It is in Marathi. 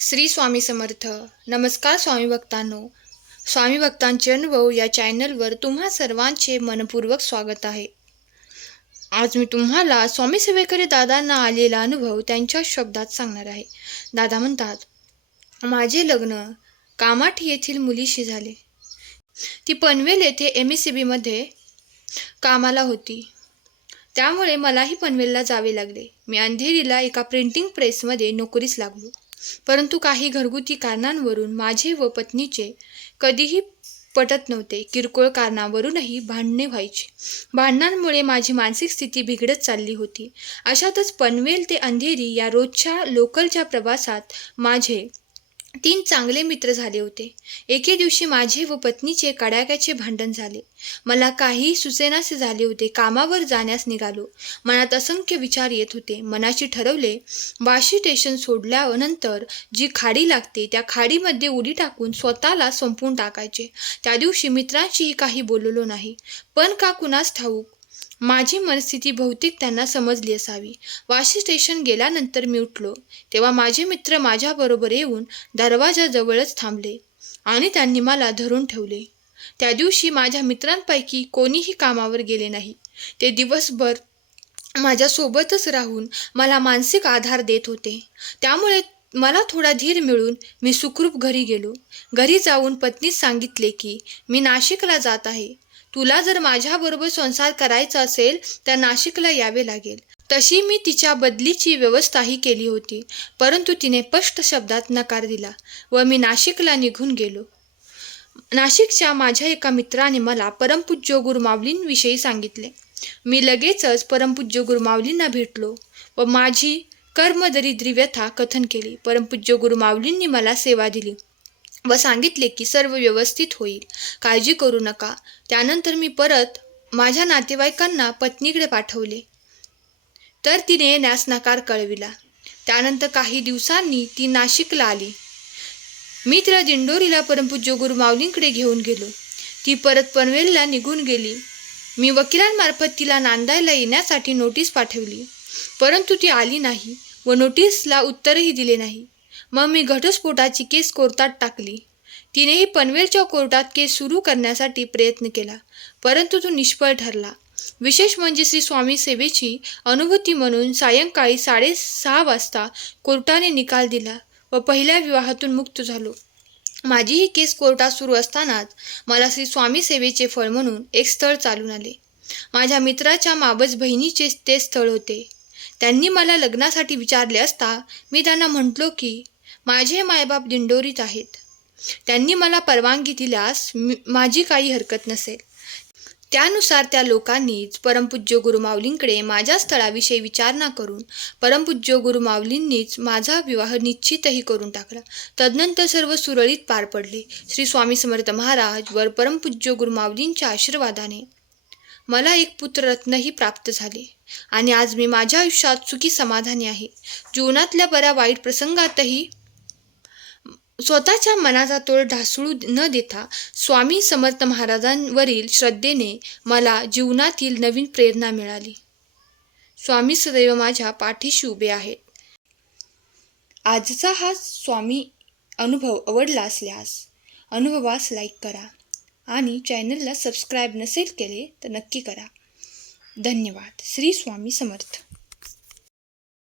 श्री स्वामी समर्थ. नमस्कार स्वामी भक्तांनो. स्वामी भक्तांचे अनुभव या चॅनलवर तुम्हा सर्वांचे मनपूर्वक स्वागत आहे. आज मी तुम्हाला स्वामी सेवेकरी दादांना आलेला अनुभव त्यांच्या शब्दात सांगणार आहे. दादा म्हणतात माझे लग्न कामाठी येथील मुलीशी झाले. ती पनवेल येथे एम एस सी बीमध्ये कामाला होती. त्यामुळे मलाही पनवेलला जावे लागले. मी अंधेरीला एका प्रिंटिंग प्रेसमध्ये नोकरीस लागलो. परंतु काही घरगुती कारणांवरून माझे व पत्नीचे कधीही पटत नव्हते. किरकोळ कारणावरूनही भांडणे व्हायची. भांडणांमुळे माझी मानसिक स्थिती बिघडत चालली होती. अशातच पनवेल ते अंधेरी या रोजच्या लोकलच्या प्रवासात माझे तीन चांगले मित्र झाले होते. एके दिवशी माझे व पत्नीचे कडाक्याचे भांडण झाले. मला काही सुचेनासे झाले होते. कामावर जाण्यास निघालो. मनात असंख्य विचार येत होते. मनाशी ठरवले वाशी स्टेशन सोडल्यानंतर जी खाडी लागते त्या खाडीमध्ये उडी टाकून स्वतःला संपून टाकायचे. त्या दिवशी मित्रांशीही काही बोललो नाही. पण का कुणास ठाऊक? माझी मनस्थिती बहुतेक त्यांना समजली असावी. वाशी स्टेशन गेल्यानंतर मी उठलो. तेव्हा माझे मित्र माझ्याबरोबर येऊन दरवाजाजवळच थांबले आणि त्यांनी मला धरून ठेवले. त्या दिवशी माझ्या मित्रांपैकी कोणीही कामावर गेले नाही. ते दिवसभर माझ्यासोबतच राहून मला मानसिक आधार देत होते. त्यामुळे मला थोडा धीर मिळून मी सुखरूप घरी गेलो. घरी जाऊन पत्नीस सांगितले की मी नाशिकला जात आहे. तुला जर माझ्याबरोबर संसार करायचा असेल तर नाशिकला यावे लागेल. तशी मी तिच्या बदलीची व्यवस्थाही केली होती परंतु तिने स्पष्ट शब्दात नकार दिला व मी नाशिकला निघून गेलो. नाशिकच्या माझ्या एका मित्राने मला परमपूज्य गुरुमावलींविषयी सांगितले. मी लगेचच परमपूज्य गुरुमावलींना भेटलो व माझी कर्मदरिद्री व्यथा कथन केली. परमपूज्य गुरुमावलींनी मला सेवा दिली. व सांगितले की सर्व व्यवस्थित होईल. काळजी करू नका. त्यानंतर मी परत माझ्या नातेवाईकांना पत्नीकडे पाठवले. तर तिने येण्यास नकार कळविला. त्यानंतर काही दिवसांनी ती नाशिकला आली. मी तिला दिंडोरीला परमपूज्य गुरुमावलींकडे घेऊन गेलो. ती परत पनवेलला निघून गेली. मी वकिलांमार्फत तिला नांदायला येण्यासाठी नोटीस पाठवली. परंतु ती आली नाही व नोटीसला उत्तरही दिले नाही. मग मी घटस्फोटाची केस कोर्टात टाकली. तिनेही पनवेलच्या कोर्टात केस सुरू करण्यासाठी प्रयत्न केला परंतु तो निष्फळ ठरला. विशेष म्हणजे श्री स्वामी सेवेची अनुभूती म्हणून सायंकाळी साडेसहा वाजता कोर्टाने निकाल दिला व पहिल्या विवाहातून मुक्त झालो. माझी ही केस कोर्टात सुरू असतानाच मला श्री स्वामी सेवेचे फळ म्हणून एक स्थळ चालून आले. माझ्या मित्राच्या माबस बहिणीचे ते स्थळ होते. त्यांनी मला लग्नासाठी विचारले असता मी त्यांना म्हटलो की माझे मायबाप दिंडोरीत आहेत. त्यांनी मला परवानगी दिल्यास मी- माझी काही हरकत नसेल. त्यानुसार त्या लोकांनीच परमपूज्य गुरुमाऊलींकडे माझ्या स्थळाविषयी विचारणा करून परमपूज्य गुरुमाऊलींनीच माझा विवाह निश्चितही करून टाकला. तदनंतर सर्व सुरळीत पार पडले. श्री स्वामी समर्थ महाराज वर परमपूज्य गुरुमाऊलींच्या आशीर्वादाने मला एक पुत्ररत्नही प्राप्त झाले आणि आज मी माझ्या आयुष्यात सुखी समाधानी आहे. जीवनातल्या बऱ्या वाईट प्रसंगातही स्वतःच्या मनाचा तोल ढासळू न देता स्वामी समर्थ महाराजांवरील श्रद्धेने मला जीवनातील नवीन प्रेरणा मिळाली. स्वामी सदैव माझ्या पाठीशी उभे आहेत. आजचा हा स्वामी अनुभव आवडला असल्यास अनुभवास लाईक करा आणि चॅनलला सबस्क्राईब नसेल केले तर नक्की करा. धन्यवाद. श्री स्वामी समर्थ.